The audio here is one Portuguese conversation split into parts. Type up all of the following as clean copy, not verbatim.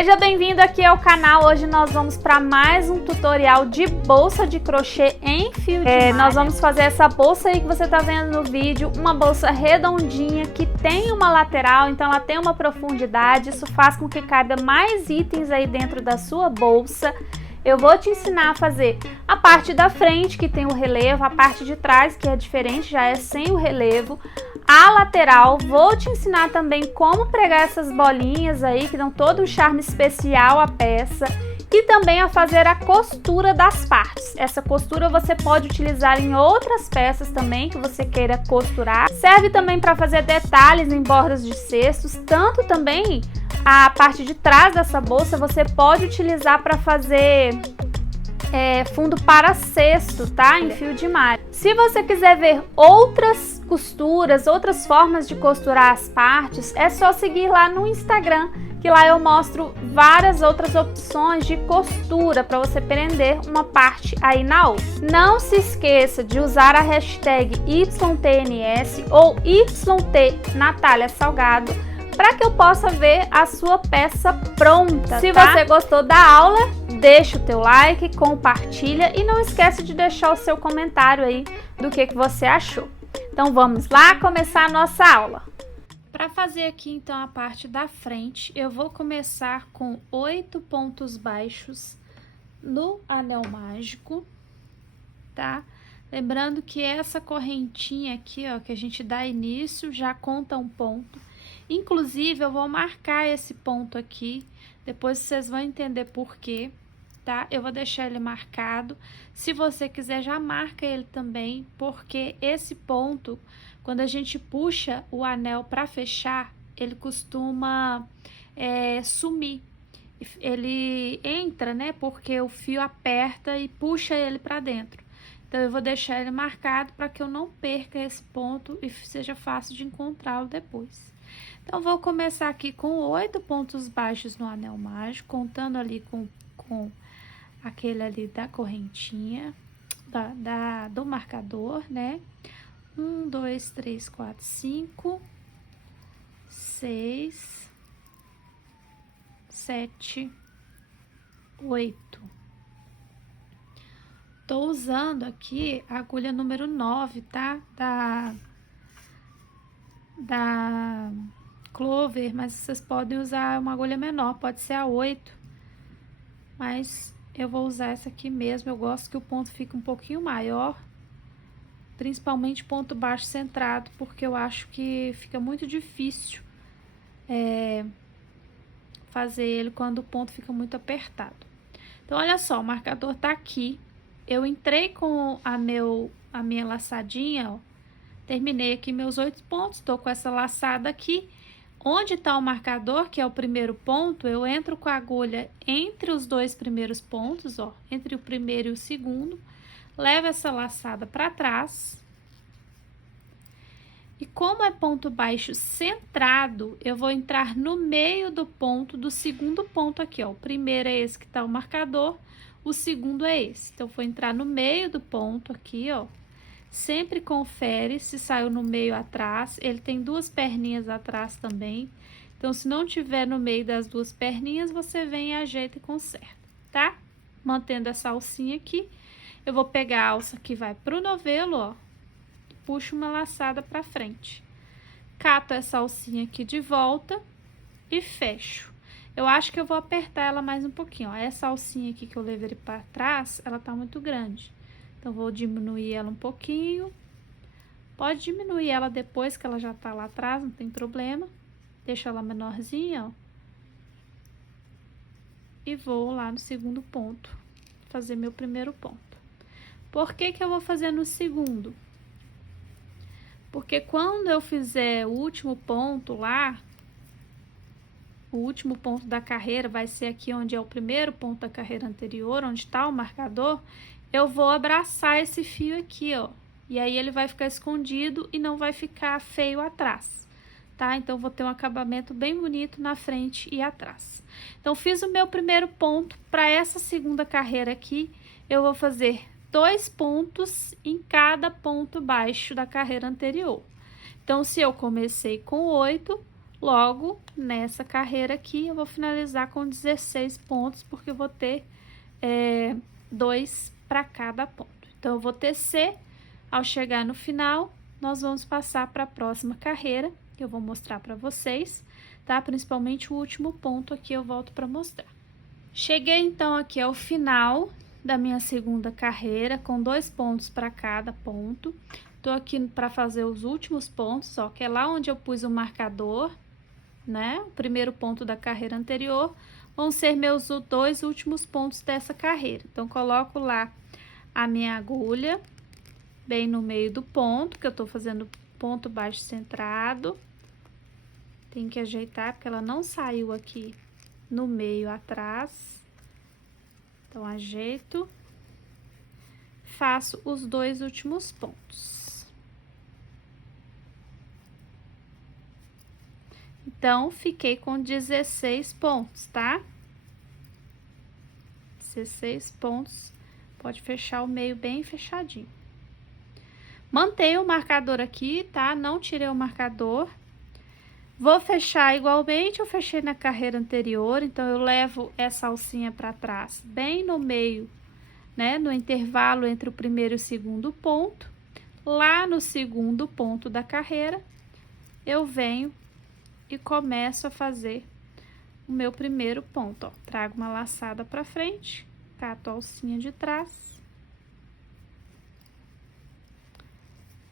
Seja bem-vindo aqui ao canal. Hoje nós vamos para mais um tutorial de bolsa de crochê em fio de malha. Nós vamos fazer essa bolsa aí que você tá vendo no vídeo, uma bolsa redondinha que tem uma lateral, então ela tem uma profundidade, isso faz com que caiba mais itens aí dentro da sua bolsa. Eu vou te ensinar a fazer a parte da frente, que tem o relevo, a parte de trás, que é diferente, já é sem o relevo, a lateral. Vou te ensinar também como pregar essas bolinhas aí, que dão todo um charme especial à peça, e também a fazer a costura das partes. Essa costura você pode utilizar em outras peças também que você queira costurar. Serve também para fazer detalhes em bordas de cestos, tanto também a parte de trás dessa bolsa você pode utilizar para fazer fundo para cesto, tá? Em fio de malha. Se você quiser ver outras costuras, outras formas de costurar as partes, é só seguir lá no Instagram, que lá eu mostro várias outras opções de costura para você prender uma parte aí na outra. Não se esqueça de usar a hashtag YTNS ou YT Natália Salgado para que eu possa ver a sua peça pronta. Se você gostou da aula, deixa o teu like, compartilha e não esquece de deixar o seu comentário aí do que você achou. Então vamos lá começar a nossa aula. Para fazer aqui então a parte da frente, eu vou começar com 8 pontos baixos no anel mágico, tá? Lembrando que essa correntinha aqui, ó, que a gente dá início, já conta um ponto. Inclusive, eu vou marcar esse ponto aqui, depois vocês vão entender por quê, tá? Eu vou deixar ele marcado. Se você quiser, já marca ele também, porque esse ponto, quando a gente puxa o anel para fechar, ele costuma sumir. Ele entra, né? Porque o fio aperta e puxa ele para dentro. Então, eu vou deixar ele marcado para que eu não perca esse ponto e seja fácil de encontrá-lo depois. Então, vou começar aqui com 8 pontos baixos no anel mágico, contando ali com aquele ali da correntinha, do marcador, né? 1, 2, 3, 4, 5, 6, 7, 8. Tô usando aqui a agulha número 9, tá? Da Clover, mas vocês podem usar uma agulha menor, pode ser a 8, mas eu vou usar essa aqui mesmo. Eu gosto que o ponto fique um pouquinho maior, principalmente ponto baixo centrado, porque eu acho que fica muito difícil fazer ele quando o ponto fica muito apertado. Então, olha só, o marcador tá aqui. Eu entrei com a minha laçadinha, ó, terminei aqui meus 8 pontos, tô com essa laçada aqui. Onde tá o marcador, que é o primeiro ponto, eu entro com a agulha entre os dois primeiros pontos, ó, entre o primeiro e o segundo, levo essa laçada para trás. E como é ponto baixo centrado, eu vou entrar no meio do ponto do segundo ponto aqui, ó. O primeiro é esse que tá o marcador, o segundo é esse. Então, vou entrar no meio do ponto aqui, ó. Sempre confere se saiu no meio atrás, ele tem duas perninhas atrás também. Então, se não tiver no meio das duas perninhas, você vem e ajeita e conserta, tá? Mantendo essa alcinha aqui, eu vou pegar a alça que vai pro novelo, ó. Puxo uma laçada pra frente. Cato essa alcinha aqui de volta e fecho. Eu acho que eu vou apertar ela mais um pouquinho, ó. Essa alcinha aqui que eu levei para trás, ela tá muito grande. Então, vou diminuir ela um pouquinho. Pode diminuir ela depois que ela já tá lá atrás, não tem problema. Deixa ela menorzinha, ó. E vou lá no segundo ponto, fazer meu primeiro ponto. Por que que eu vou fazer no segundo? Porque quando eu fizer o último ponto lá, o último ponto da carreira vai ser aqui onde é o primeiro ponto da carreira anterior, onde tá o marcador. Eu vou abraçar esse fio aqui, ó, e aí ele vai ficar escondido e não vai ficar feio atrás, tá? Então, vou ter um acabamento bem bonito na frente e atrás. Então, fiz o meu primeiro ponto. Para essa segunda carreira aqui, eu vou fazer 2 pontos em cada ponto baixo da carreira anterior. Então, se eu comecei com 8, Logo, nessa carreira aqui, eu vou finalizar com 16 pontos, porque eu vou ter 2 para cada ponto. Então, eu vou tecer, ao chegar no final, nós vamos passar para a próxima carreira, que eu vou mostrar para vocês, tá? Principalmente o último ponto aqui eu volto para mostrar. Cheguei, então, aqui ao final da minha segunda carreira, com 2 pontos para cada ponto. Tô aqui para fazer os últimos pontos, ó, que é lá onde eu pus o marcador, né? O primeiro ponto da carreira anterior, vão ser meus 2 últimos pontos dessa carreira. Então, coloco lá a minha agulha, bem no meio do ponto, que eu tô fazendo ponto baixo centrado. Tem que ajeitar, porque ela não saiu aqui no meio atrás. Então, ajeito. Faço os 2 últimos pontos. Então, fiquei com 16 pontos, tá? 16 pontos. Pode fechar o meio bem fechadinho. Mantenho o marcador aqui, tá? Não tirei o marcador. Vou fechar igualmente, eu fechei na carreira anterior, então eu levo essa alcinha para trás, bem no meio, né? No intervalo entre o primeiro e o segundo ponto. Lá no segundo ponto da carreira, eu venho e começo a fazer o meu primeiro ponto, ó. Trago uma laçada para frente, cato a alcinha de trás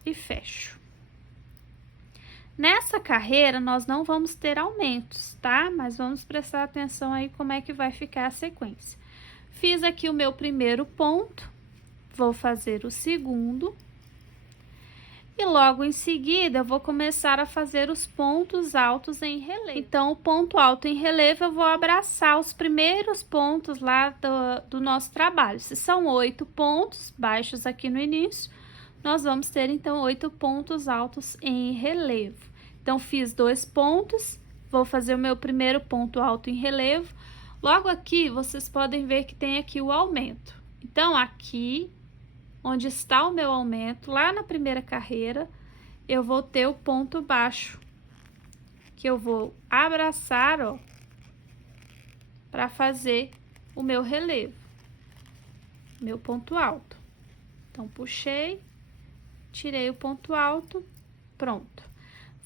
e fecho. Nessa carreira, nós não vamos ter aumentos, tá? Mas vamos prestar atenção aí como é que vai ficar a sequência. Fiz aqui o meu primeiro ponto, vou fazer o segundo. E logo em seguida, eu vou começar a fazer os pontos altos em relevo. Então, o ponto alto em relevo, eu vou abraçar os primeiros pontos lá do nosso trabalho. Se são 8 pontos baixos aqui no início, nós vamos ter, então, 8 pontos altos em relevo. Então, fiz 2 pontos, vou fazer o meu primeiro ponto alto em relevo. Logo aqui, vocês podem ver que tem aqui o aumento. Então, aqui, onde está o meu aumento, lá na primeira carreira, eu vou ter o ponto baixo, que eu vou abraçar, ó, para fazer o meu relevo, meu ponto alto. Então, puxei, tirei o ponto alto, pronto.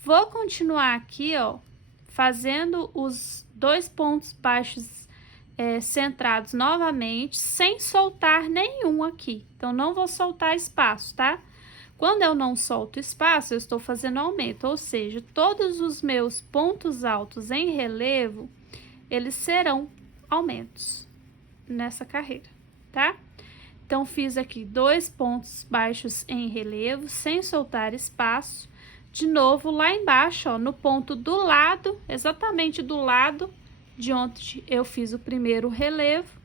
Vou continuar aqui, ó, fazendo os 2 pontos baixos centrados novamente, sem soltar nenhum aqui. Então, não vou soltar espaço, tá? Quando eu não solto espaço, eu estou fazendo aumento, ou seja, todos os meus pontos altos em relevo, eles serão aumentos nessa carreira, tá? Então, fiz aqui 2 pontos baixos em relevo, sem soltar espaço. De novo, lá embaixo, ó, no ponto do lado, exatamente do lado de onde eu fiz o primeiro relevo,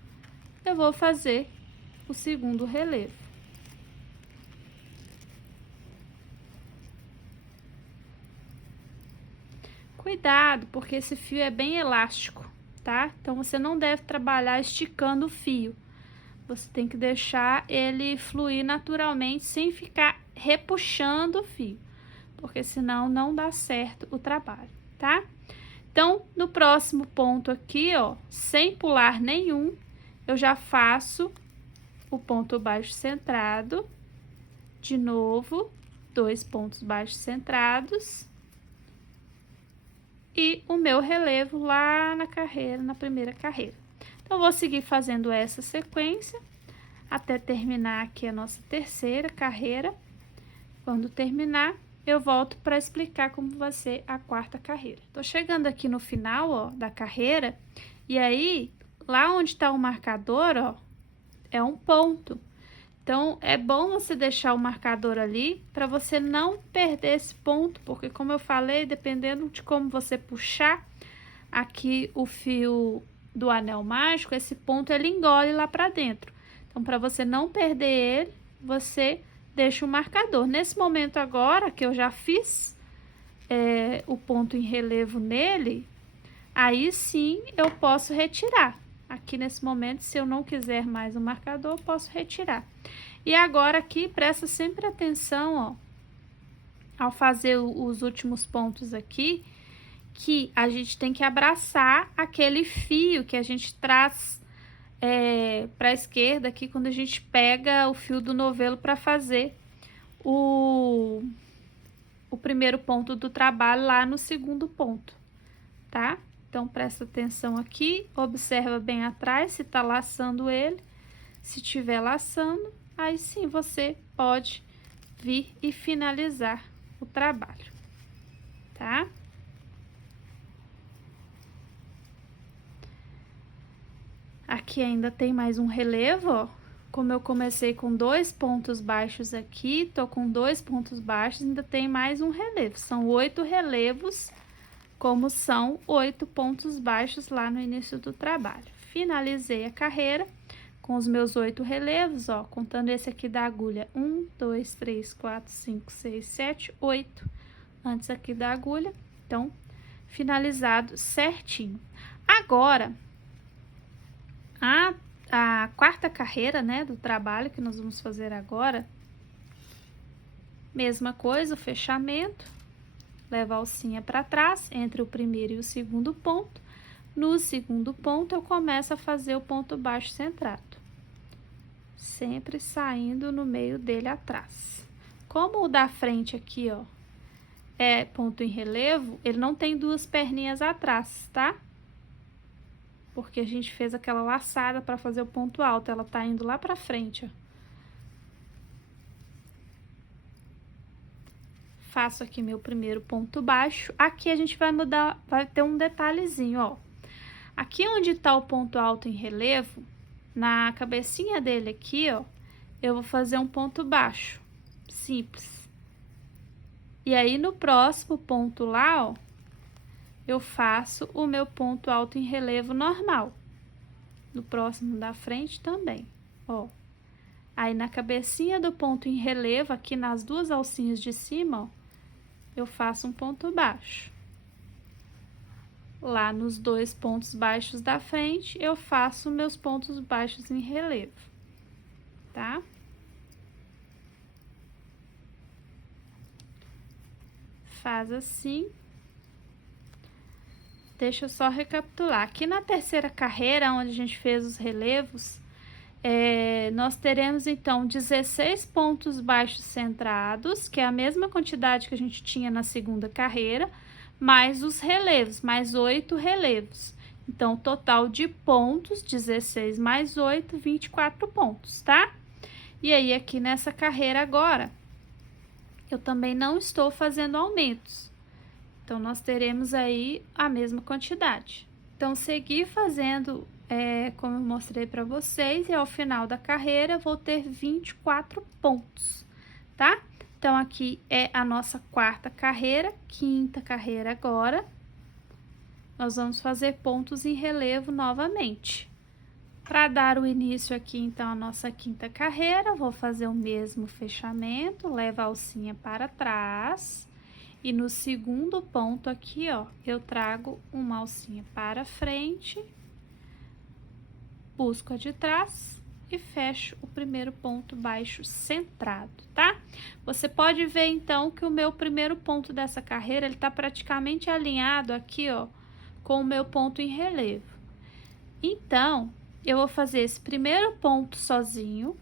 eu vou fazer o segundo relevo. Cuidado, porque esse fio é bem elástico, tá? Então, você não deve trabalhar esticando o fio. Você tem que deixar ele fluir naturalmente, sem ficar repuxando o fio, porque senão não dá certo o trabalho, tá? Então, no próximo ponto aqui, ó, sem pular nenhum, eu já faço o ponto baixo centrado, de novo, 2 pontos baixos centrados, e o meu relevo lá na carreira, na primeira carreira. Então, eu vou seguir fazendo essa sequência, até terminar aqui a nossa terceira carreira. Quando terminar, eu volto para explicar como vai ser a quarta carreira. Tô chegando aqui no final, ó, da carreira, e aí, lá onde tá o marcador, ó, é um ponto. Então, é bom você deixar o marcador ali para você não perder esse ponto, porque como eu falei, dependendo de como você puxar aqui o fio do anel mágico, esse ponto ele engole lá para dentro. Então, para você não perder ele, você deixa o marcador. Nesse momento agora, que eu já fiz o ponto em relevo nele, aí sim eu posso retirar. Aqui nesse momento, se eu não quiser mais o marcador, eu posso retirar. E agora aqui, presta sempre atenção, ó, ao fazer os últimos pontos aqui, aqui a gente tem que abraçar aquele fio que a gente traz para a esquerda aqui quando a gente pega o fio do novelo para fazer o primeiro ponto do trabalho lá no segundo ponto, tá? Então, presta atenção aqui, observa bem atrás se tá laçando ele. Se tiver laçando, aí sim você pode vir e finalizar o trabalho, tá? Aqui ainda tem mais um relevo, ó. Como eu comecei com 2 pontos baixos aqui, tô com 2 pontos baixos, ainda tem mais um relevo. São 8 relevos, como são 8 pontos baixos lá no início do trabalho. Finalizei a carreira com os meus 8 relevos, ó, contando esse aqui da agulha. 1, 2, 3, 4, 5, 6, 7, 8. Antes aqui da agulha, então, finalizado certinho. Agora, a quarta carreira, né, do trabalho que nós vamos fazer agora, mesma coisa, o fechamento, leva a alcinha para trás, entre o primeiro e o segundo ponto. No segundo ponto, eu começo a fazer o ponto baixo centrado, sempre saindo no meio dele atrás. Como o da frente aqui, ó, é ponto em relevo, ele não tem 2 perninhas atrás, tá? Porque a gente fez aquela laçada para fazer o ponto alto, ela tá indo lá pra frente, ó. Faço aqui meu primeiro ponto baixo. Aqui a gente vai mudar, vai ter um detalhezinho, ó. Aqui onde tá o ponto alto em relevo, na cabecinha dele aqui, ó, eu vou fazer um ponto baixo, simples. E aí, no próximo ponto lá, ó, eu faço o meu ponto alto em relevo normal. No próximo da frente também, ó. Aí, na cabecinha do ponto em relevo, aqui nas 2 alcinhas de cima, ó, eu faço um ponto baixo. Lá nos 2 pontos baixos da frente, eu faço meus pontos baixos em relevo, tá? Faz assim. Deixa eu só recapitular. Aqui na terceira carreira, onde a gente fez os relevos, nós teremos, então, 16 pontos baixos centrados, que é a mesma quantidade que a gente tinha na segunda carreira, mais os relevos, mais 8 relevos. Então, total de pontos, 16 mais 8, 24 pontos, tá? E aí, aqui nessa carreira agora, eu também não estou fazendo aumentos. Então, nós teremos aí a mesma quantidade. Então, seguir fazendo, como eu mostrei para vocês, e ao final da carreira eu vou ter 24 pontos, tá? Então, aqui é a nossa quarta carreira, quinta carreira agora. Nós vamos fazer pontos em relevo novamente. Para dar o início aqui, então, a nossa quinta carreira, vou fazer o mesmo fechamento, levo a alcinha para trás. E no segundo ponto aqui, ó, eu trago uma alcinha para frente, busco a de trás e fecho o primeiro ponto baixo centrado, tá? Você pode ver, então, que o meu primeiro ponto dessa carreira, ele tá praticamente alinhado aqui, ó, com o meu ponto em relevo. Então, eu vou fazer esse primeiro ponto sozinho,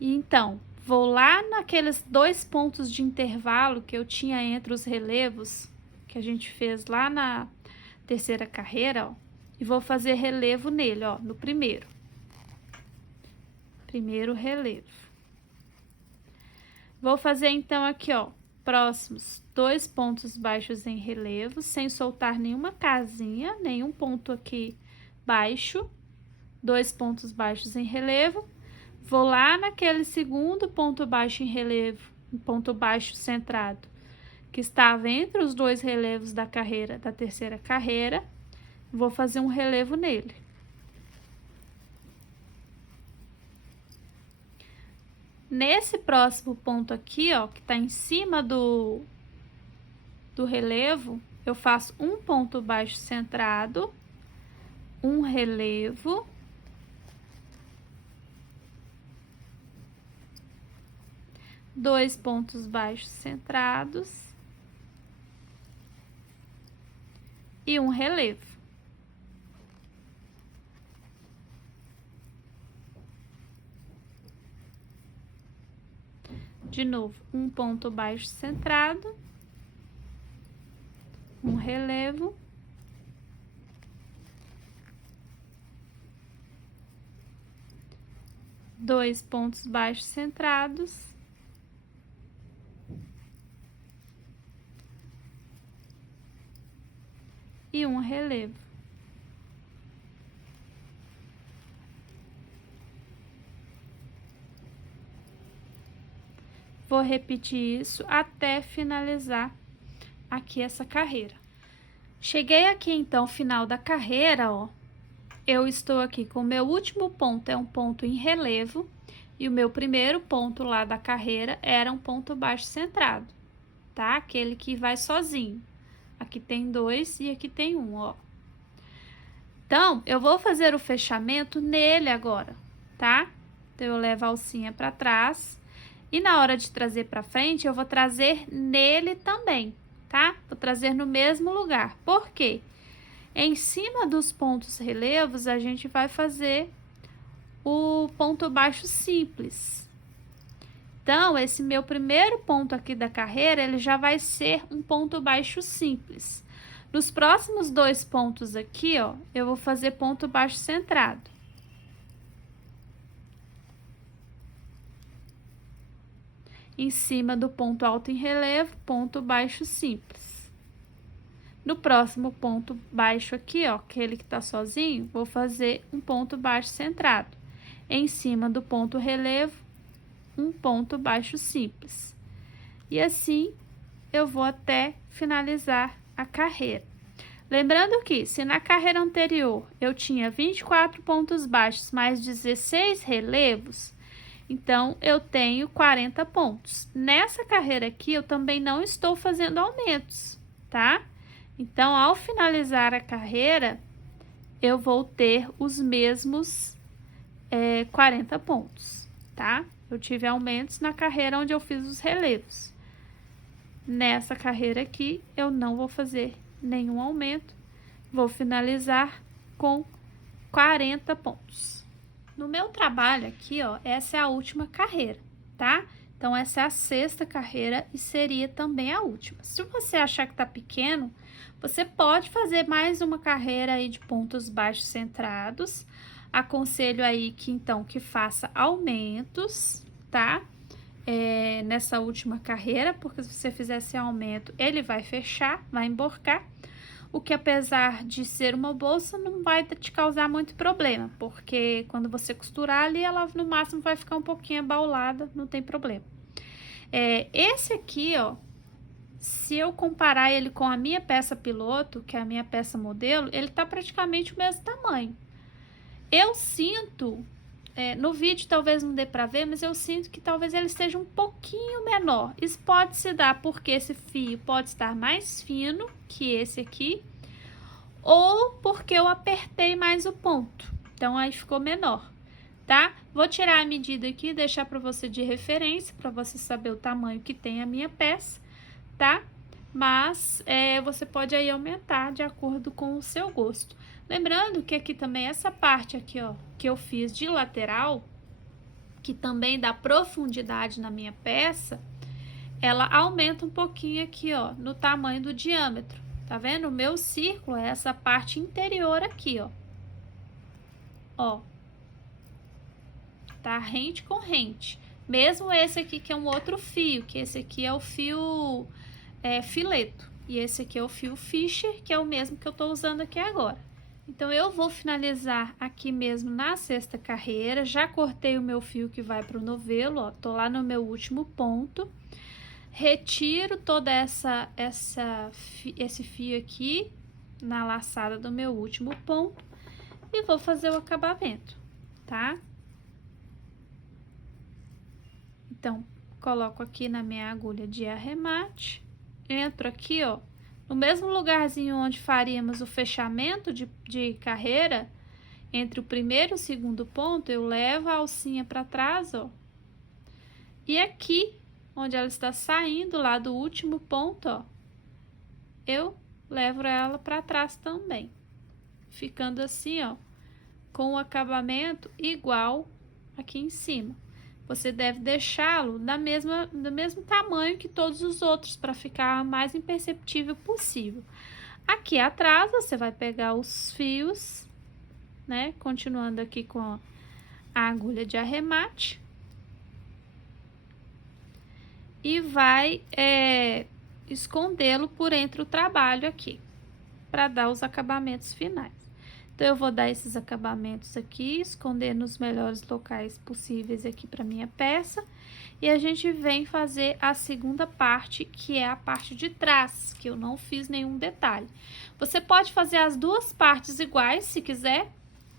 e então, vou lá naqueles 2 pontos de intervalo que eu tinha entre os relevos, que a gente fez lá na terceira carreira, ó, e vou fazer relevo nele, ó, no primeiro relevo. Vou fazer, então, aqui, ó, próximos 2 pontos baixos em relevo, sem soltar nenhuma casinha, nenhum ponto aqui baixo, 2 pontos baixos em relevo. Vou lá naquele segundo ponto baixo em relevo, um ponto baixo centrado, que estava entre os 2 relevos da carreira, da terceira carreira, vou fazer um relevo nele. Nesse próximo ponto aqui, ó, que tá em cima do relevo, eu faço um ponto baixo centrado, um relevo, dois pontos baixos centrados, e um relevo. De novo, um ponto baixo centrado, um relevo, dois pontos baixos centrados, e um relevo. Vou repetir isso até finalizar aqui essa carreira. Cheguei aqui então, final da carreira, ó. Eu estou aqui com o meu último ponto, é um ponto em relevo, e o meu primeiro ponto lá da carreira era um ponto baixo centrado, tá? Aquele que vai sozinho. Aqui tem dois e aqui tem um, ó. Então, eu vou fazer o fechamento nele agora, tá? Então, eu levo a alcinha para trás e na hora de trazer para frente, eu vou trazer nele também, tá? Vou trazer no mesmo lugar. Por quê? Em cima dos pontos relevos, a gente vai fazer o ponto baixo simples. Então, esse meu primeiro ponto aqui da carreira, ele já vai ser um ponto baixo simples. Nos próximos dois pontos aqui, ó, eu vou fazer ponto baixo centrado. Em cima do ponto alto em relevo, ponto baixo simples. No próximo ponto baixo aqui, ó, aquele que tá sozinho, vou fazer um ponto baixo centrado. Em cima do ponto relevo, um ponto baixo simples. E assim, eu vou até finalizar a carreira. Lembrando que, se na carreira anterior eu tinha 24 pontos baixos mais 16 relevos, então eu tenho 40 pontos. Nessa carreira aqui, eu também não estou fazendo aumentos, tá? Então, ao finalizar a carreira, eu vou ter os mesmos 40 pontos, tá? Eu tive aumentos na carreira onde eu fiz os relevos. Nessa carreira aqui, eu não vou fazer nenhum aumento. Vou finalizar com 40 pontos. No meu trabalho aqui, ó, essa é a última carreira, tá? Então, essa é a sexta carreira e seria também a última. Se você achar que tá pequeno, você pode fazer mais uma carreira aí de pontos baixos centrados. Aconselho aí que, então, que faça aumentos, tá? Nessa última carreira, porque se você fizer esse aumento, ele vai fechar, vai emborcar. O que, apesar de ser uma bolsa, não vai te causar muito problema, porque quando você costurar ali, ela no máximo vai ficar um pouquinho abaulada, não tem problema. Esse aqui, ó, se eu comparar ele com a minha peça piloto, que é a minha peça modelo, ele tá praticamente o mesmo tamanho. Eu sinto, no vídeo talvez não dê pra ver, mas eu sinto que talvez ele esteja um pouquinho menor. Isso pode se dar porque esse fio pode estar mais fino que esse aqui, ou porque eu apertei mais o ponto, então aí ficou menor, tá? Vou tirar a medida aqui e deixar para você de referência, para você saber o tamanho que tem a minha peça, tá? Mas você pode aí aumentar de acordo com o seu gosto. Lembrando que aqui também essa parte aqui, ó, que eu fiz de lateral, que também dá profundidade na minha peça, ela aumenta um pouquinho aqui, ó, no tamanho do diâmetro. Tá vendo? O meu círculo é essa parte interior aqui, ó. Ó. Tá rente com rente. Mesmo esse aqui que é um outro fio, que esse aqui é o fio fileto. E esse aqui é o fio Fischer, que é o mesmo que eu tô usando aqui agora. Então, eu vou finalizar aqui mesmo na sexta carreira. Já cortei o meu fio que vai pro novelo, ó. Tô lá no meu último ponto. Retiro toda esse fio aqui na laçada do meu último ponto e vou fazer o acabamento, tá? Então, coloco aqui na minha agulha de arremate, entro aqui, ó, no mesmo lugarzinho onde faríamos o fechamento de carreira, entre o primeiro e o segundo ponto, eu levo a alcinha para trás, ó, e aqui onde ela está saindo lá do último ponto, ó, eu levo ela para trás também, ficando assim, ó, com o acabamento igual aqui em cima. Você deve deixá-lo do mesmo tamanho que todos os outros, para ficar mais imperceptível possível. Aqui atrás, você vai pegar os fios, né? Continuando aqui com a agulha de arremate. E vai escondê-lo por entre o trabalho aqui, para dar os acabamentos finais. Então, eu vou dar esses acabamentos aqui, esconder nos melhores locais possíveis aqui para minha peça. E a gente vem fazer a segunda parte, que é a parte de trás, que eu não fiz nenhum detalhe. Você pode fazer as duas partes iguais, se quiser,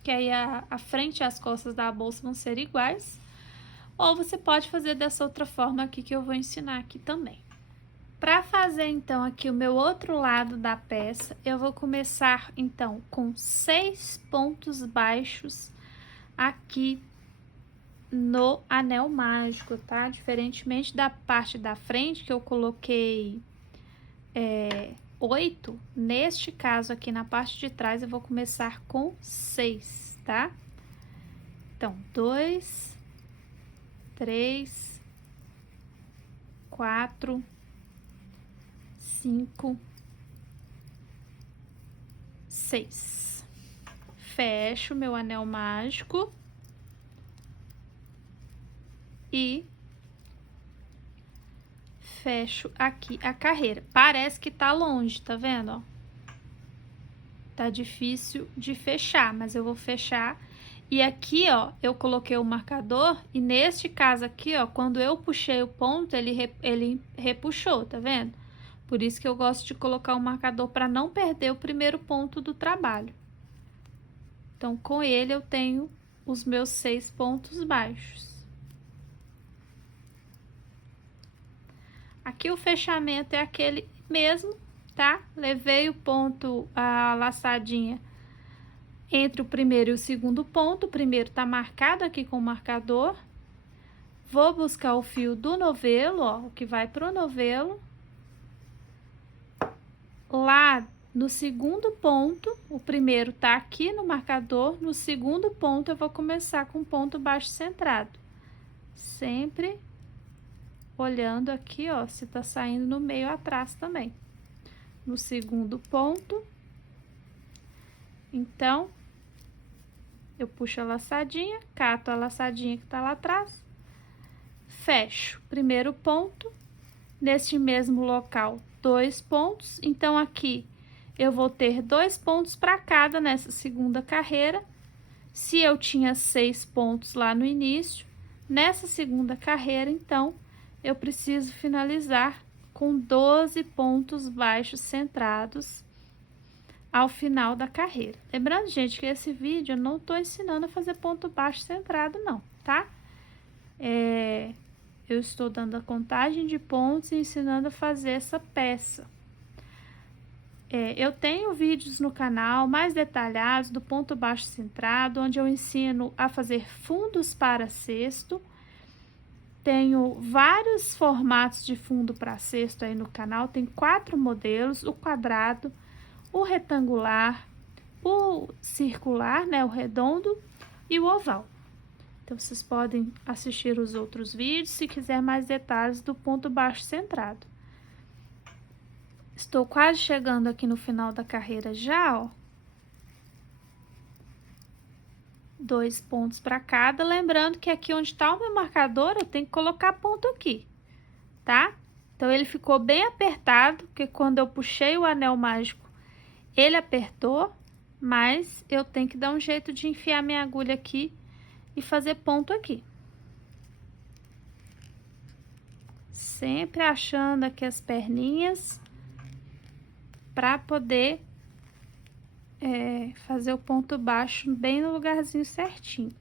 que aí a frente e as costas da bolsa vão ser iguais. Ou você pode fazer dessa outra forma aqui, que eu vou ensinar aqui também. Para fazer, então, aqui o meu outro lado da peça, eu vou começar, então, com 6 pontos baixos aqui no anel mágico, tá? Diferentemente da parte da frente, que eu coloquei 8, neste caso aqui na parte de trás, eu vou começar com 6, tá? Então, 2, 3, 4, 5, 6. Fecho meu anel mágico e fecho aqui a carreira. Parece que tá longe, tá vendo, ó? Tá difícil de fechar, mas eu vou fechar. E aqui, ó, eu coloquei o marcador e neste caso aqui, ó, quando eu puxei o ponto, ele repuxou, tá vendo? Por isso que eu gosto de colocar o marcador para não perder o primeiro ponto do trabalho. Então, com ele eu tenho os meus 6 pontos baixos. Aqui o fechamento é aquele mesmo, tá? Levei o ponto, a laçadinha entre o primeiro e o segundo ponto. O primeiro tá marcado aqui com o marcador. Vou buscar o fio do novelo, ó, o que vai pro novelo. Lá no segundo ponto, o primeiro tá aqui no marcador, no segundo ponto eu vou começar com ponto baixo centrado. Sempre olhando aqui, ó, se tá saindo no meio atrás também. No segundo ponto, então, eu puxo a laçadinha, cato a laçadinha que tá lá atrás, fecho primeiro ponto, neste mesmo local, 2 pontos, então aqui eu vou ter 2 pontos para cada nessa segunda carreira. Se eu tinha 6 pontos lá no início, nessa segunda carreira, então, eu preciso finalizar com 12 pontos baixos centrados ao final da carreira. Lembrando, gente, que esse vídeo eu não tô ensinando a fazer ponto baixo centrado, não, tá? Eu estou dando a contagem de pontos e ensinando a fazer essa peça. Eu tenho vídeos no canal mais detalhados do ponto baixo centrado, onde eu ensino a fazer fundos para cesto. Tenho vários formatos de fundo para cesto aí no canal, tem 4 modelos: o quadrado, o retangular, o circular, né, o redondo e o oval. Então, vocês podem assistir os outros vídeos se quiser mais detalhes do ponto baixo centrado. Estou quase chegando aqui no final da carreira já, ó. 2 pontos para cada, lembrando que aqui onde tá o meu marcador, eu tenho que colocar ponto aqui, tá? Então, ele ficou bem apertado, porque quando eu puxei o anel mágico, ele apertou, mas eu tenho que dar um jeito de enfiar minha agulha aqui e fazer ponto aqui. Sempre achando aqui as perninhas para poder fazer o ponto baixo bem no lugarzinho certinho.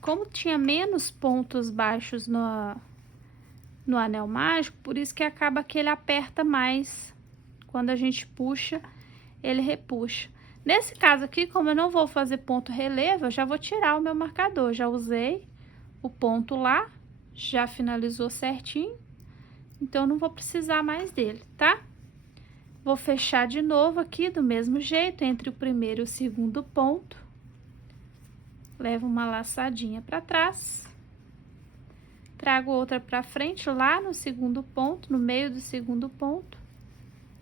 Como tinha menos pontos baixos no anel mágico, por isso que acaba que ele aperta mais. Quando a gente puxa, ele repuxa. Nesse caso aqui, como eu não vou fazer ponto relevo, eu já vou tirar o meu marcador. Já usei o ponto lá, já finalizou certinho. então eu não vou precisar mais dele, tá? Vou fechar de novo aqui do mesmo jeito, entre o primeiro e o segundo ponto. Levo uma laçadinha para trás. Trago outra para frente, lá no segundo ponto, no meio do segundo ponto.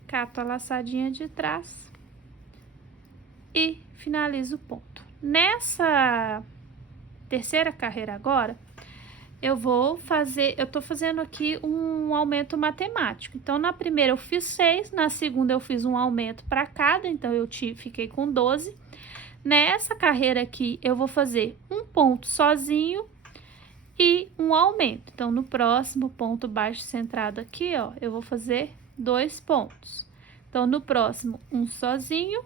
Cato a laçadinha de trás. E finalizo o ponto. Nessa terceira carreira agora, eu tô fazendo aqui um aumento matemático. Então, na primeira eu fiz 6, na segunda eu fiz um aumento para cada, então eu fiquei com 12. Nessa carreira aqui, eu vou fazer um ponto sozinho e um aumento. Então, no próximo ponto baixo centrado aqui, ó, eu vou fazer 2 pontos. Então, no próximo, um sozinho,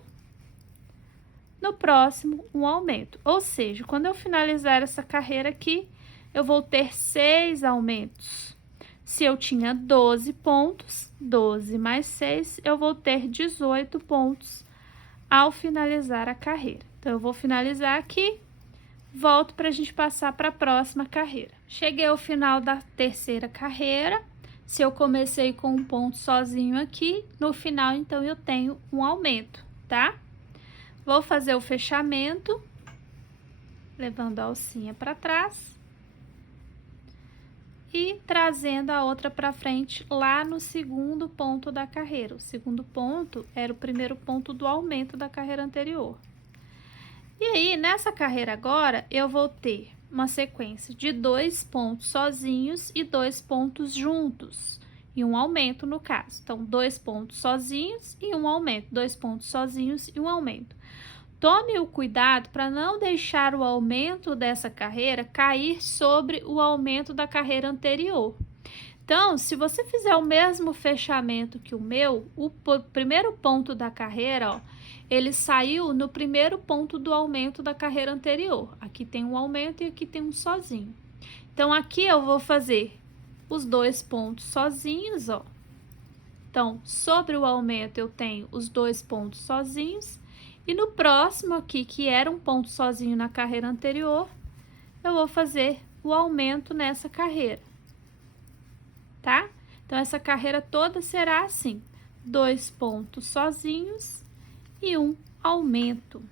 no próximo, um aumento. Ou seja, quando eu finalizar essa carreira aqui, eu vou ter 6 aumentos. Se eu tinha 12 pontos, 12 mais 6, eu vou ter 18 pontos ao finalizar a carreira. Então, eu vou finalizar aqui, volto para a gente passar para a próxima carreira. Cheguei ao final da terceira carreira. Se eu comecei com um ponto sozinho aqui, no final, então, eu tenho um aumento, tá? Vou fazer o fechamento, levando a alcinha para trás. E trazendo a outra para frente lá no segundo ponto da carreira. O segundo ponto era o primeiro ponto do aumento da carreira anterior. E aí, nessa carreira agora, eu vou ter uma sequência de 2 pontos sozinhos e 2 pontos juntos. E um aumento no caso. Então, 2 pontos sozinhos e um aumento. 2 pontos sozinhos e um aumento. Tome o cuidado para não deixar o aumento dessa carreira cair sobre o aumento da carreira anterior. Então, se você fizer o mesmo fechamento que o meu, o primeiro ponto da carreira, ó, ele saiu no primeiro ponto do aumento da carreira anterior. Aqui tem um aumento e aqui tem um sozinho. Então, aqui eu vou fazer os 2 pontos sozinhos, ó. Então, sobre o aumento eu tenho os 2 pontos sozinhos. E no próximo aqui, que era um ponto sozinho na carreira anterior, eu vou fazer o aumento nessa carreira, tá? Então, essa carreira toda será assim, 2 pontos sozinhos e um aumento.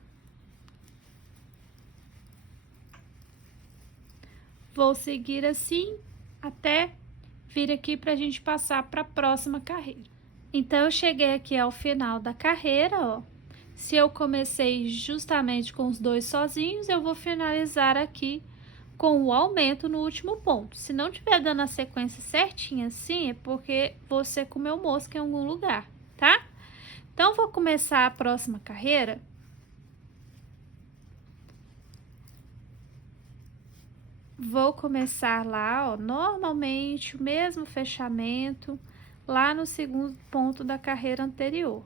Vou seguir assim até vir aqui para a gente passar para a próxima carreira. Então, eu cheguei aqui ao final da carreira, ó. Se eu comecei justamente com os 2 sozinhos, eu vou finalizar aqui com o aumento no último ponto. Se não tiver dando a sequência certinha assim, é porque você comeu mosca em algum lugar, tá? Então, vou começar a próxima carreira. Vou começar lá, ó, normalmente, o mesmo fechamento, lá no segundo ponto da carreira anterior.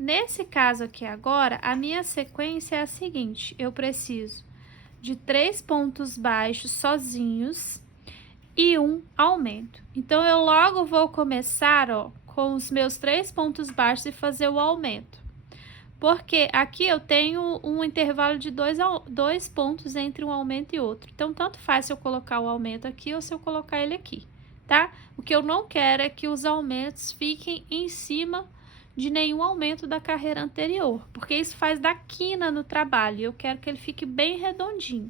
Nesse caso aqui agora, a minha sequência é a seguinte, eu preciso de 3 pontos baixos sozinhos e um aumento. Então, eu logo vou começar, ó, com os meus 3 pontos baixos e fazer o aumento. Porque aqui eu tenho um intervalo de 2 pontos entre um aumento e outro. Então, tanto faz se eu colocar o aumento aqui ou se eu colocar ele aqui, tá? O que eu não quero é que os aumentos fiquem em cima de nenhum aumento da carreira anterior, porque isso faz da quina no trabalho, e eu quero que ele fique bem redondinho.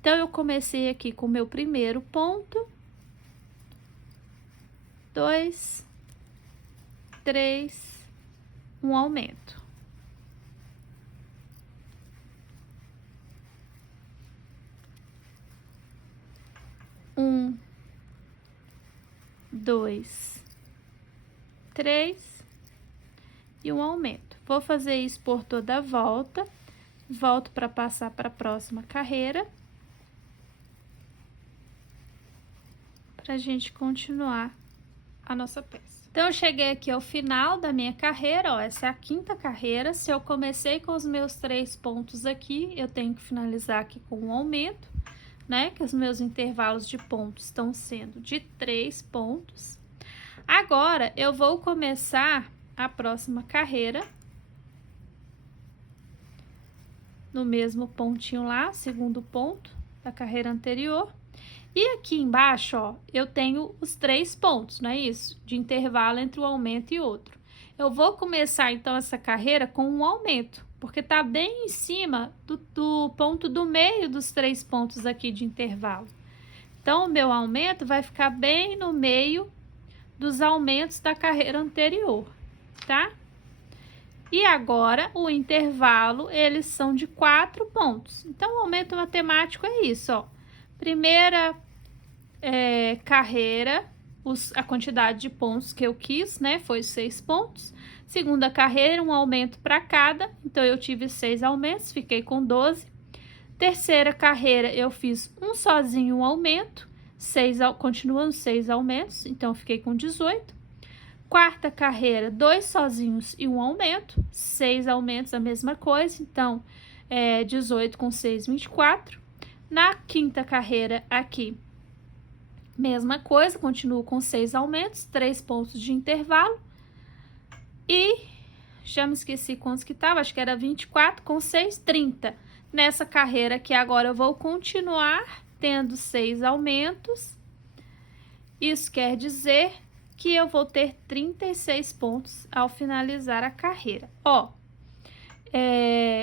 Então, eu comecei aqui com o meu primeiro ponto, 2, 3, um aumento. Um, 2, 3 e um aumento. Vou fazer isso por toda a volta, volto para passar para a próxima carreira, para a gente continuar a nossa peça. Então, eu cheguei aqui ao final da minha carreira, ó, essa é a 5ª carreira. Se eu comecei com os meus 3 pontos aqui, eu tenho que finalizar aqui com um aumento, né? Que os meus intervalos de pontos estão sendo de 3 pontos. Agora, eu vou começar a próxima carreira no mesmo pontinho lá, segundo ponto da carreira anterior, E aqui embaixo, ó, eu tenho os 3 pontos, não é isso? De intervalo entre um aumento e outro. Eu vou começar, então, essa carreira com um aumento, porque tá bem em cima do ponto do meio dos 3 pontos aqui de intervalo. Então, o meu aumento vai ficar bem no meio dos aumentos da carreira anterior, tá? E agora, o intervalo, eles são de 4 pontos. Então, o aumento matemático é isso, ó. Primeira carreira, a quantidade de pontos que eu quis, né, foi 6 pontos. Segunda carreira, um aumento para cada, então eu tive 6 aumentos, fiquei com 12. Terceira carreira, eu fiz um sozinho um aumento, continuando 6 aumentos, então eu fiquei com 18. Quarta carreira, 2 sozinhos e um aumento, 6 aumentos, a mesma coisa, então 18 com 6, 24. Na quinta carreira aqui, mesma coisa, continuo com 6 aumentos, 3 pontos de intervalo. E já me esqueci quantos que tava, acho que era 24 com 6, 30. Nessa carreira aqui agora eu vou continuar tendo 6 aumentos. Isso quer dizer que eu vou ter 36 pontos ao finalizar a carreira. Ó,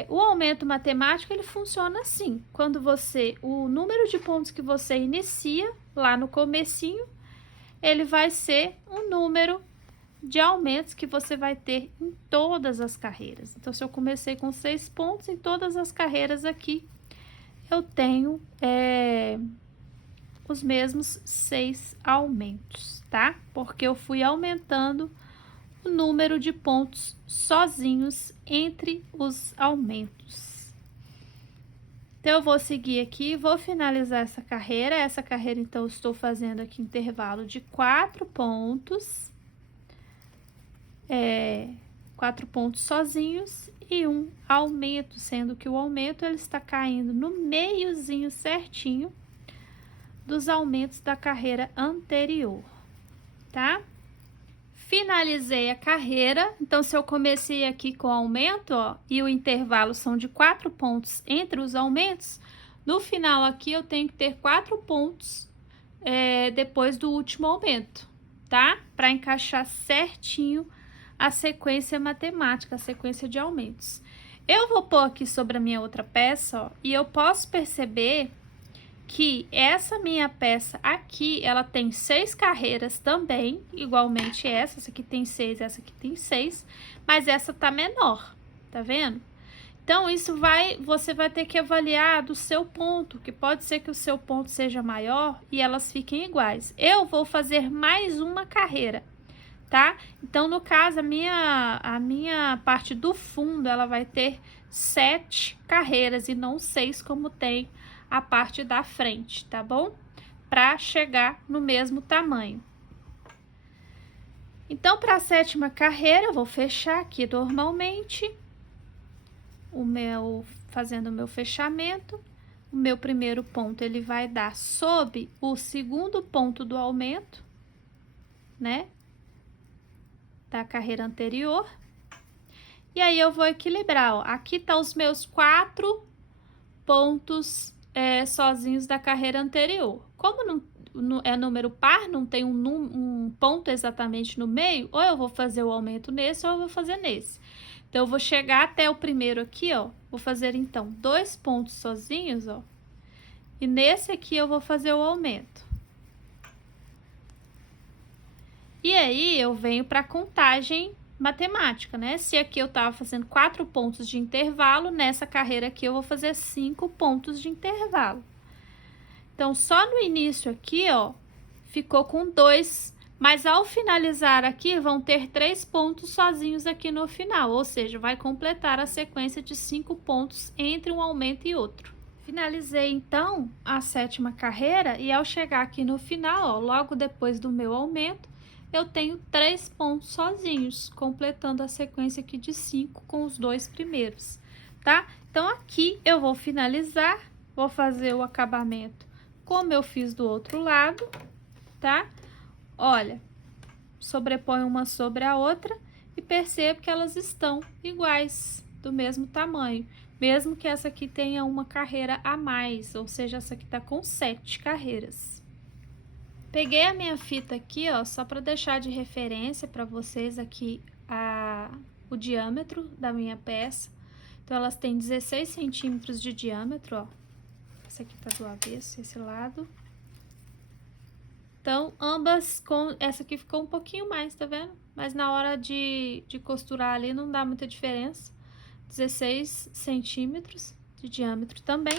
o aumento matemático, ele funciona assim. Quando o número de pontos que você inicia lá no comecinho, ele vai ser o número de aumentos que você vai ter em todas as carreiras. Então, se eu comecei com 6 pontos, em todas as carreiras aqui, eu tenho os mesmos 6 aumentos, tá? Porque eu fui aumentando o número de pontos sozinhos entre os aumentos. Então, eu vou seguir aqui, vou finalizar essa carreira. Essa carreira, então, eu estou fazendo aqui intervalo de 4 pontos. 4 pontos sozinhos e um aumento, sendo que o aumento ele está caindo no meiozinho certinho dos aumentos da carreira anterior, tá? Finalizei a carreira, então se eu comecei aqui com aumento, ó, e o intervalo são de 4 pontos entre os aumentos, no final aqui eu tenho que ter 4 pontos depois do último aumento, tá? Para encaixar certinho a sequência matemática, a sequência de aumentos. Eu vou pôr aqui sobre a minha outra peça, ó, e eu posso perceber que essa minha peça aqui, ela tem 6 carreiras também, igualmente essa aqui tem 6, essa aqui tem 6, mas essa tá menor, tá vendo? Então, você vai ter que avaliar do seu ponto, que pode ser que o seu ponto seja maior e elas fiquem iguais. Eu vou fazer mais uma carreira, tá? Então, no caso, a minha parte do fundo, ela vai ter 7 carreiras e não 6 como tem a parte da frente, tá bom? Para chegar no mesmo tamanho. Então, para a 7ª carreira, eu vou fechar aqui normalmente, fazendo o meu fechamento. O meu primeiro ponto, ele vai dar sob o segundo ponto do aumento, né? Da carreira anterior. E aí, eu vou equilibrar, ó. Aqui tá os meus 4 pontos sozinhos da carreira anterior. Como não é número par, não tem um ponto exatamente no meio, ou eu vou fazer o aumento nesse, ou eu vou fazer nesse. Então, eu vou chegar até o primeiro aqui, ó. Vou fazer, então, 2 pontos sozinhos, ó. E nesse aqui, eu vou fazer o aumento. E aí, eu venho para a contagem matemática, né? Se aqui eu tava fazendo 4 pontos de intervalo, nessa carreira aqui eu vou fazer 5 pontos de intervalo. Então, só no início aqui, ó, ficou com 2, mas ao finalizar aqui, vão ter 3 pontos sozinhos aqui no final, ou seja, vai completar a sequência de 5 pontos entre um aumento e outro. Finalizei, então, a 7ª carreira e ao chegar aqui no final, ó, logo depois do meu aumento, eu tenho 3 pontos sozinhos, completando a sequência aqui de 5 com os 2 primeiros, tá? Então, aqui eu vou finalizar, vou fazer o acabamento como eu fiz do outro lado, tá? Olha, sobrepõe uma sobre a outra e percebo que elas estão iguais, do mesmo tamanho. mesmo que essa aqui tenha uma carreira a mais, ou seja, essa aqui tá com 7 carreiras. Peguei a minha fita aqui, ó, só para deixar de referência para vocês aqui o diâmetro da minha peça. Então, elas têm 16 centímetros de diâmetro, ó. Essa aqui tá do avesso, esse lado. Então, ambas com... Essa aqui ficou um pouquinho mais, tá vendo? Mas na hora de costurar ali não dá muita diferença. 16 centímetros de diâmetro também.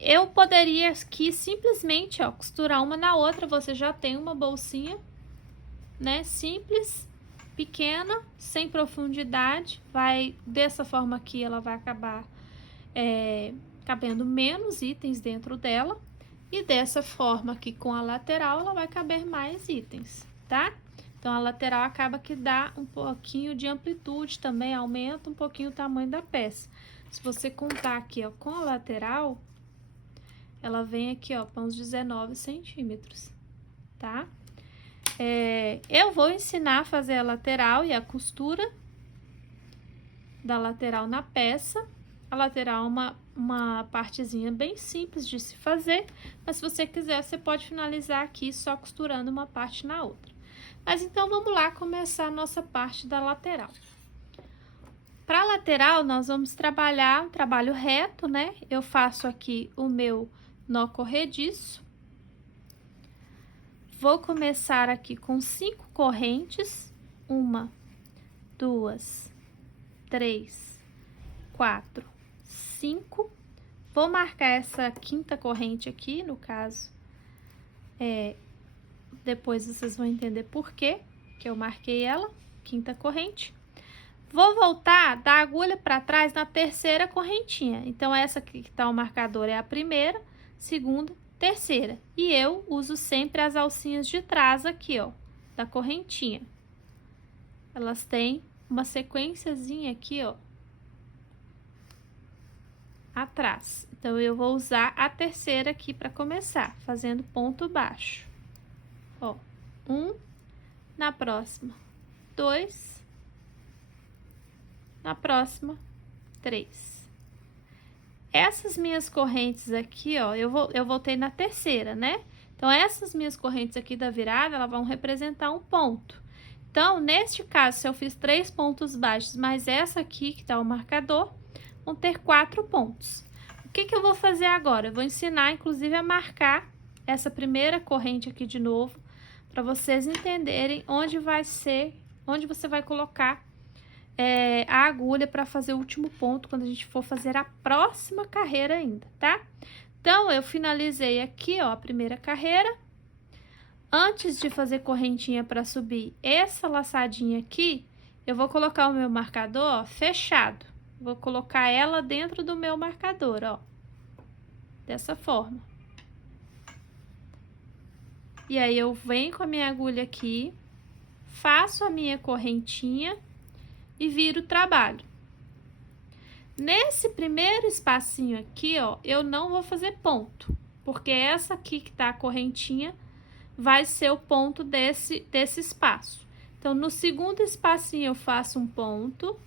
Eu poderia aqui simplesmente, ó, costurar uma na outra. Você já tem uma bolsinha, né? Simples, pequena, sem profundidade. Dessa forma aqui, ela vai acabar cabendo menos itens dentro dela. E dessa forma aqui, com a lateral, ela vai caber mais itens, tá? Então, a lateral acaba que dá um pouquinho de amplitude também, aumenta um pouquinho o tamanho da peça. Se você contar aqui, ó, com a lateral, ela vem aqui, ó, para uns 19 centímetros, tá? Eu vou ensinar a fazer a lateral e a costura da lateral na peça. A lateral é uma partezinha bem simples de se fazer, mas se você quiser, você pode finalizar aqui só costurando uma parte na outra. Mas então, vamos lá começar a nossa parte da lateral. Para a lateral, nós vamos trabalhar um trabalho reto, né? Eu faço aqui o meu nó corrediço. Vou começar aqui com 5 correntes. 1, 2, 3, 4, 5. Vou marcar essa 5ª corrente aqui, no caso, depois vocês vão entender por quê que eu marquei ela, 5ª corrente. Vou voltar da agulha para trás na 3ª correntinha. Então, essa aqui que tá o marcador é a 1ª, 2ª, 3ª. E eu uso sempre as alcinhas de trás aqui, ó, da correntinha. Elas têm uma sequenciazinha aqui, ó, atrás. Então, eu vou usar a 3ª aqui para começar, fazendo ponto baixo. Ó, 1, na próxima, 2, na próxima, 3. Essas minhas correntes aqui, ó, eu voltei na 3ª, né? Então, essas minhas correntes aqui da virada, elas vão representar um ponto. Então, neste caso, se eu fiz 3 pontos baixos, mais essa aqui, que tá o marcador, vão ter 4 pontos. O que que eu vou fazer agora? Eu vou ensinar, inclusive, a marcar essa 1ª corrente aqui de novo, para vocês entenderem onde você vai colocar a agulha para fazer o último ponto, quando a gente for fazer a próxima carreira ainda, tá? Então, eu finalizei aqui, ó, a 1ª carreira. Antes de fazer correntinha para subir essa laçadinha aqui, eu vou colocar o meu marcador, ó, fechado. Vou colocar ela dentro do meu marcador, ó, dessa forma. E aí, eu venho com a minha agulha aqui, faço a minha correntinha e viro o trabalho. Nesse primeiro espacinho aqui, ó, eu não vou fazer ponto, porque essa aqui que tá a correntinha vai ser o ponto desse espaço. Então, no 2º espacinho eu faço um ponto.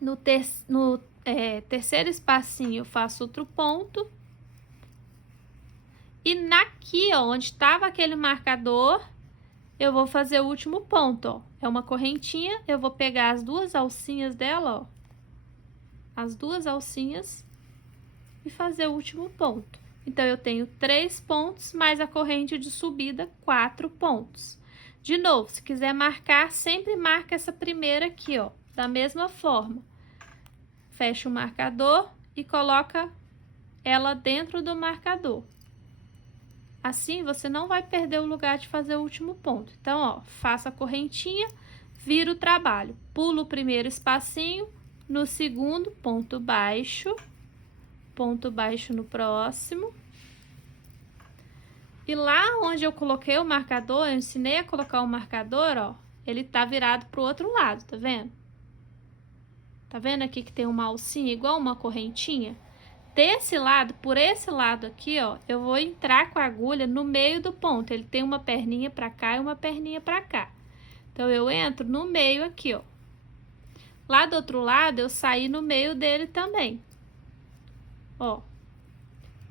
No 3º espacinho eu faço outro ponto. E aqui, ó, onde estava aquele marcador, eu vou fazer o último ponto, ó. É uma correntinha, eu vou pegar as 2 alcinhas dela, ó. As 2 alcinhas e fazer o último ponto. Então, eu tenho 3 pontos, mais a corrente de subida, 4 pontos. De novo, se quiser marcar, sempre marca essa 1ª aqui, ó, da mesma forma. Fecha o marcador e coloca ela dentro do marcador. Assim, você não vai perder o lugar de fazer o último ponto. Então, ó, faça a correntinha, vira o trabalho. Pulo o 1º espacinho, no 2º, ponto baixo no próximo. E lá onde eu coloquei o marcador, eu ensinei a colocar o marcador, ó, ele tá virado pro outro lado, tá vendo? Tá vendo aqui que tem uma alcinha igual uma correntinha? Desse lado, por esse lado aqui, ó, eu vou entrar com a agulha no meio do ponto. Ele tem uma perninha pra cá e uma perninha pra cá. Então, eu entro no meio aqui, ó. Lá do outro lado, eu saí no meio dele também. Ó.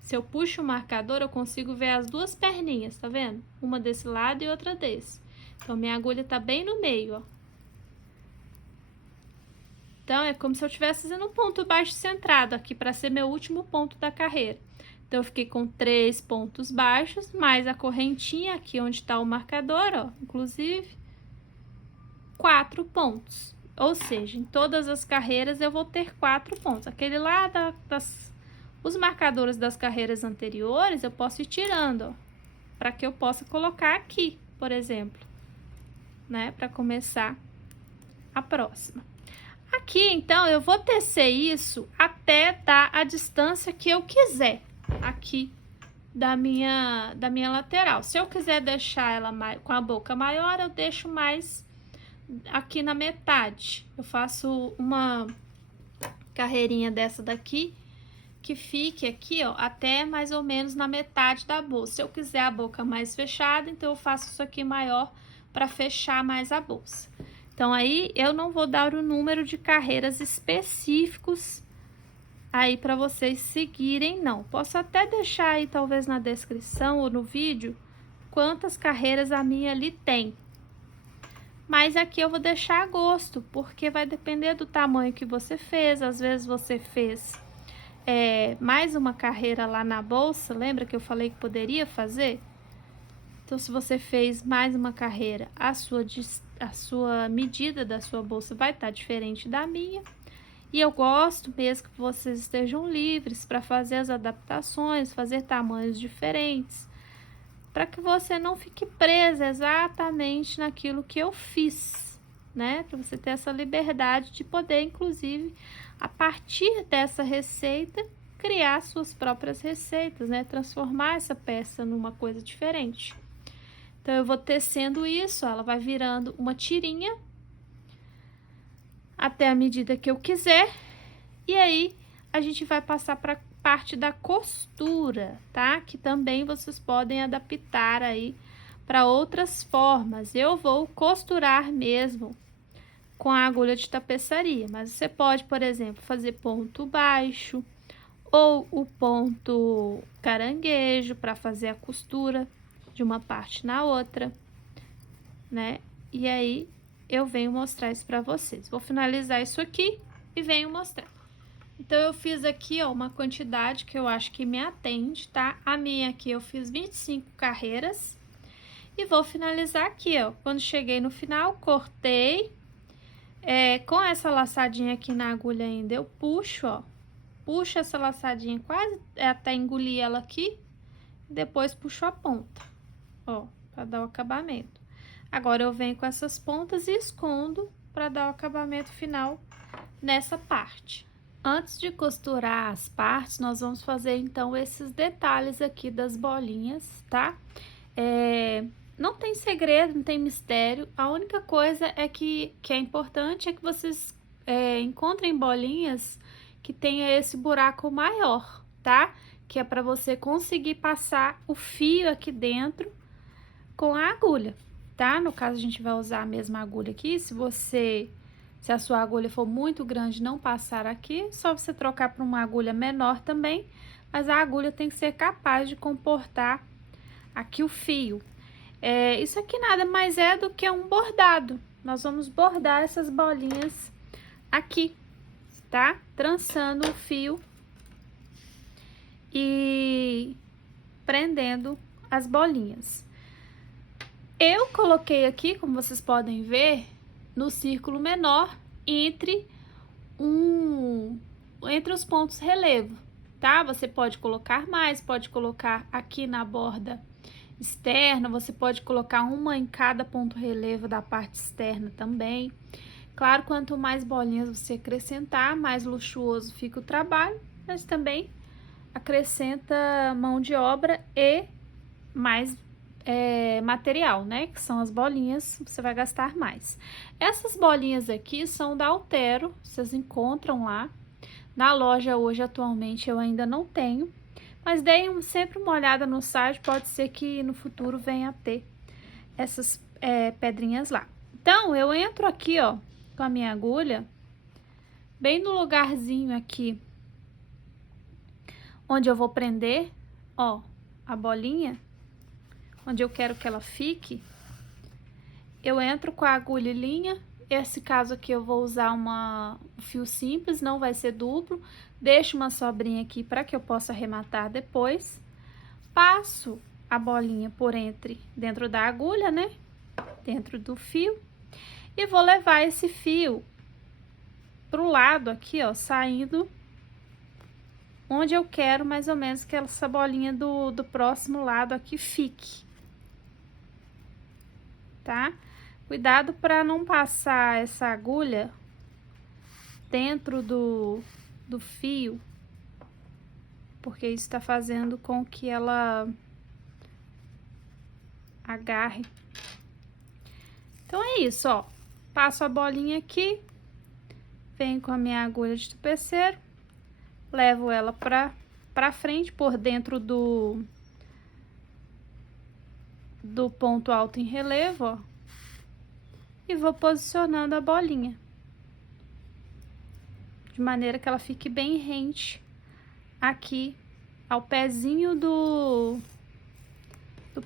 Se eu puxo o marcador, eu consigo ver as duas perninhas, tá vendo? Uma desse lado e outra desse. Então, minha agulha tá bem no meio, ó. Então, é como se eu estivesse fazendo um ponto baixo centrado aqui, para ser meu último ponto da carreira. Então, eu fiquei com 3 pontos baixos, mais a correntinha aqui onde tá o marcador, ó. Inclusive, 4 pontos. Ou seja, em todas as carreiras eu vou ter 4 pontos. Aquele lá os marcadores das carreiras anteriores, eu posso ir tirando, ó, para que eu possa colocar aqui, por exemplo, né, para começar a próxima. Aqui, então, eu vou tecer isso até dar a distância que eu quiser aqui da minha lateral. Se eu quiser deixar ela com a boca maior, eu deixo mais aqui na metade. Eu faço uma carreirinha dessa daqui, que fique aqui, ó, até mais ou menos na metade da bolsa. Se eu quiser a boca mais fechada, então eu faço isso aqui maior para fechar mais a bolsa. Então, aí, eu não vou dar o número de carreiras específicos aí para vocês seguirem, não. Posso até deixar aí, talvez, na descrição ou no vídeo, quantas carreiras a minha ali tem. Mas aqui eu vou deixar a gosto, porque vai depender do tamanho que você fez. Às vezes você fez mais uma carreira lá na bolsa, lembra que eu falei que poderia fazer? Então, se você fez mais uma carreira, a sua medida da sua bolsa vai estar diferente da minha. E eu gosto mesmo que vocês estejam livres para fazer as adaptações, fazer tamanhos diferentes, para que você não fique presa exatamente naquilo que eu fiz, né? Para você ter essa liberdade de poder, inclusive, a partir dessa receita, criar suas próprias receitas, né? Transformar essa peça numa coisa diferente. Então, eu vou tecendo isso, ela vai virando uma tirinha até a medida que eu quiser. E aí, a gente vai passar para a parte da costura, tá? Que também vocês podem adaptar aí para outras formas. Eu vou costurar mesmo com a agulha de tapeçaria, mas você pode, por exemplo, fazer ponto baixo ou o ponto caranguejo para fazer a costura de uma parte na outra, né? E aí, eu venho mostrar isso para vocês. Vou finalizar isso aqui e venho mostrar. Então, eu fiz aqui, ó, uma quantidade que eu acho que me atende, tá? A minha aqui eu fiz 25 carreiras e vou finalizar aqui, ó. Quando cheguei no final, cortei. Com essa laçadinha aqui na agulha ainda, eu puxo, ó. Puxo essa laçadinha quase até engolir ela aqui. Depois puxo a ponta, ó, para dar o acabamento. Agora, eu venho com essas pontas e escondo para dar o acabamento final nessa parte. Antes de costurar as partes, nós vamos fazer, então, esses detalhes aqui das bolinhas, tá? Não tem segredo, não tem mistério. A única coisa que é importante é que vocês encontrem bolinhas que tenha esse buraco maior, tá? Que é para você conseguir passar o fio aqui dentro com a agulha, tá? No caso, a gente vai usar a mesma agulha aqui. Se a sua agulha for muito grande, não passar aqui, só você trocar para uma agulha menor também, mas a agulha tem que ser capaz de comportar aqui o fio. Isso aqui nada mais é do que um bordado. Nós vamos bordar essas bolinhas aqui, tá? Trançando o fio e prendendo as bolinhas. Eu coloquei aqui, como vocês podem ver, no círculo menor entre os pontos relevo, tá? Você pode colocar mais, pode colocar aqui na borda externa, você pode colocar uma em cada ponto relevo da parte externa também. Claro, quanto mais bolinhas você acrescentar, mais luxuoso fica o trabalho, mas também acrescenta mão de obra e mais material, né? Que são as bolinhas, você vai gastar mais. Essas bolinhas aqui são da Altero, vocês encontram lá. Na loja hoje, atualmente, eu ainda não tenho, mas deem sempre uma olhada no site, pode ser que no futuro venha a ter essas pedrinhas lá. Então, eu entro aqui, ó, com a minha agulha, bem no lugarzinho aqui, onde eu vou prender, ó, a bolinha, onde eu quero que ela fique. Eu entro com a agulha e linha. Esse caso aqui eu vou usar um fio simples, não vai ser duplo. Deixo uma sobrinha aqui para que eu possa arrematar depois. Passo a bolinha por dentro da agulha, né? Dentro do fio. E vou levar esse fio pro lado aqui, ó, saindo onde eu quero mais ou menos que essa bolinha do próximo lado aqui fique. Tá? Cuidado para não passar essa agulha dentro do fio, porque isso está fazendo com que ela agarre. Então é isso, ó. Passo a bolinha aqui, venho com a minha agulha de tapeceiro, levo ela pra frente por dentro do ponto alto em relevo, ó. E vou posicionando a bolinha, de maneira que ela fique bem rente aqui ao pezinho do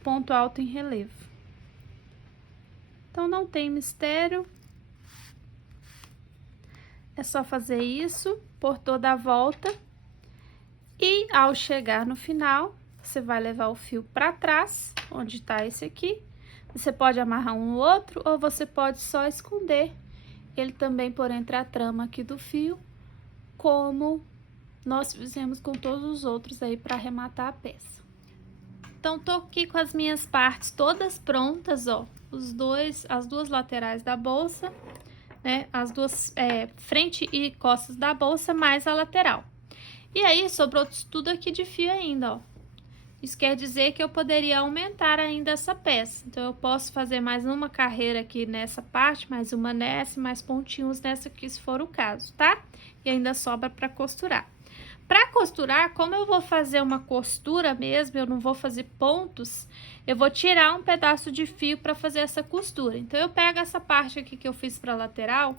ponto alto em relevo. Então, não tem mistério. É só fazer isso por toda a volta. E ao chegar no final, você vai levar o fio para trás, onde tá esse aqui. Você pode amarrar um no outro, ou você pode só esconder ele também por entre a trama aqui do fio, como nós fizemos com todos os outros aí para arrematar a peça. Então, tô aqui com as minhas partes todas prontas, ó, as duas laterais da bolsa, né, as duas frente e costas da bolsa, mais a lateral. E aí, sobrou tudo aqui de fio ainda, ó. Isso quer dizer que eu poderia aumentar ainda essa peça. Então, eu posso fazer mais uma carreira aqui nessa parte, mais uma nessa, mais pontinhos nessa aqui, se for o caso, tá? E ainda sobra para costurar. Para costurar, como eu vou fazer uma costura mesmo, eu não vou fazer pontos, eu vou tirar um pedaço de fio para fazer essa costura. Então, eu pego essa parte aqui que eu fiz para lateral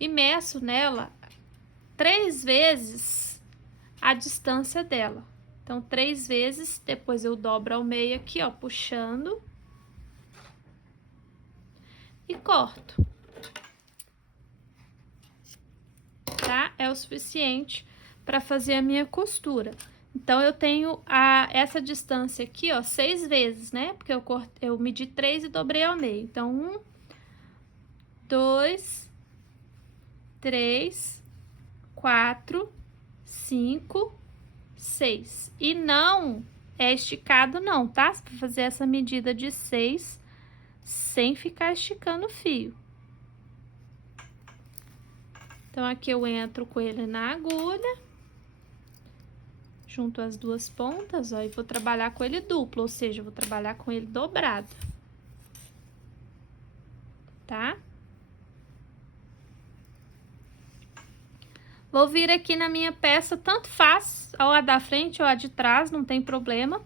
e meço nela 3 vezes a distância dela. Então, 3 vezes, depois eu dobro ao meio aqui, ó, puxando. E corto. Tá? É o suficiente para fazer a minha costura. Então, eu tenho essa distância aqui, ó, 6 vezes, né? Porque eu medi 3 e dobrei ao meio. Então, 1, 2, 3, 4, 5, 6. E não é esticado não, tá? Pra fazer essa medida de 6 sem ficar esticando o fio. Então, aqui eu entro com ele na agulha, junto as duas pontas, ó, e vou trabalhar com ele duplo, ou seja, vou trabalhar com ele dobrado. Tá? Vou vir aqui na minha peça, tanto faz, ou a da frente ou a de trás, não tem problema.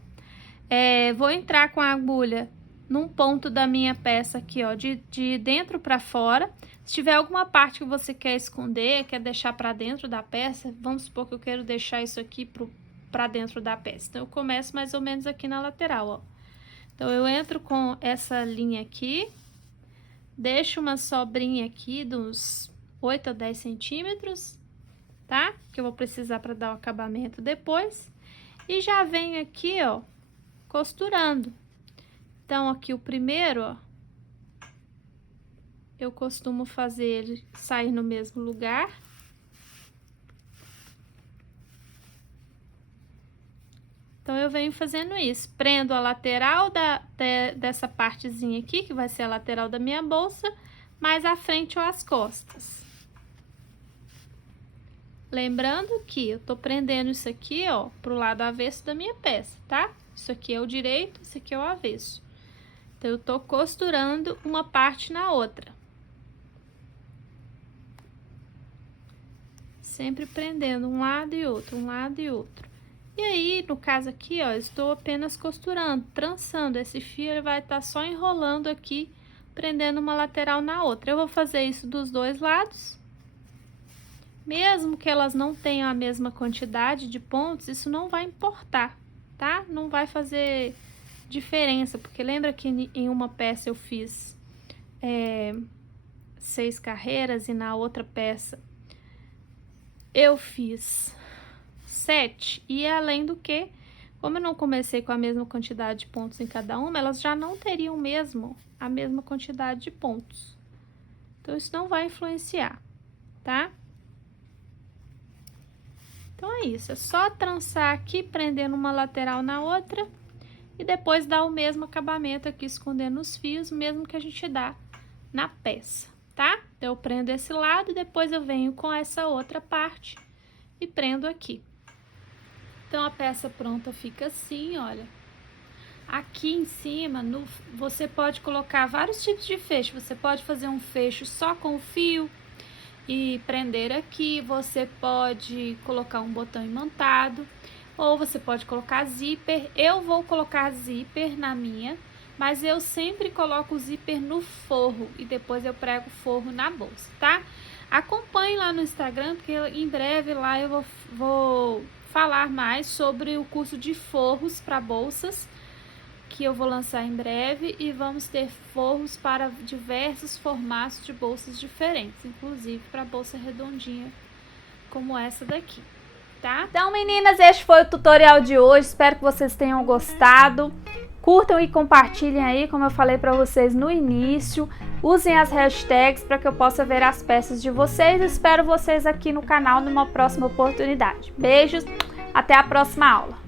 Vou entrar com a agulha num ponto da minha peça aqui, ó, de dentro pra fora. Se tiver alguma parte que você quer esconder, quer deixar pra dentro da peça, vamos supor que eu quero deixar isso aqui pra dentro da peça. Então, eu começo mais ou menos aqui na lateral, ó. Então, eu entro com essa linha aqui, deixo uma sobrinha aqui de uns 8 a 10 centímetros, tá? Que eu vou precisar para dar o acabamento depois. E já venho aqui, ó, costurando. Então, aqui o primeiro, ó, eu costumo fazer ele sair no mesmo lugar. Então, eu venho fazendo isso. Prendo a lateral dessa partezinha aqui, que vai ser a lateral da minha bolsa, mais a frente ou as costas. Lembrando que eu tô prendendo isso aqui, ó, pro lado avesso da minha peça, tá? Isso aqui é o direito, isso aqui é o avesso. Então, eu tô costurando uma parte na outra. Sempre prendendo um lado e outro, um lado e outro. E aí, no caso aqui, ó, estou apenas costurando, trançando. Esse fio, ele vai estar só enrolando aqui prendendo uma lateral na outra. Eu vou fazer isso dos dois lados. Mesmo que elas não tenham a mesma quantidade de pontos, isso não vai importar, tá? Não vai fazer diferença, porque lembra que em uma peça eu fiz 6 carreiras e na outra peça eu fiz 7, e além do que, como eu não comecei com a mesma quantidade de pontos em cada uma, elas já não teriam mesmo a mesma quantidade de pontos. Então, isso não vai influenciar, tá? Então, é isso. É só trançar aqui, prendendo uma lateral na outra, e depois dar o mesmo acabamento aqui, escondendo os fios, mesmo que a gente dá na peça, tá? Então, eu prendo esse lado, depois eu venho com essa outra parte e prendo aqui. Então, a peça pronta fica assim, olha. Aqui em cima, você pode colocar vários tipos de fecho. Você pode fazer um fecho só com o fio e prender aqui. Você pode colocar um botão imantado, ou você pode colocar zíper. Eu vou colocar zíper na minha, mas eu sempre coloco o zíper no forro e depois eu prego o forro na bolsa, tá? Acompanhe lá no Instagram, porque em breve lá eu vou falar mais sobre o curso de forros para bolsas, que eu vou lançar em breve, e vamos ter forros para diversos formatos de bolsas diferentes, inclusive para bolsa redondinha como essa daqui, tá? Então, meninas, este foi o tutorial de hoje, espero que vocês tenham gostado. Curtam e compartilhem aí, como eu falei para vocês no início. Usem as hashtags para que eu possa ver as peças de vocês. Espero vocês aqui no canal numa próxima oportunidade. Beijos, até a próxima aula.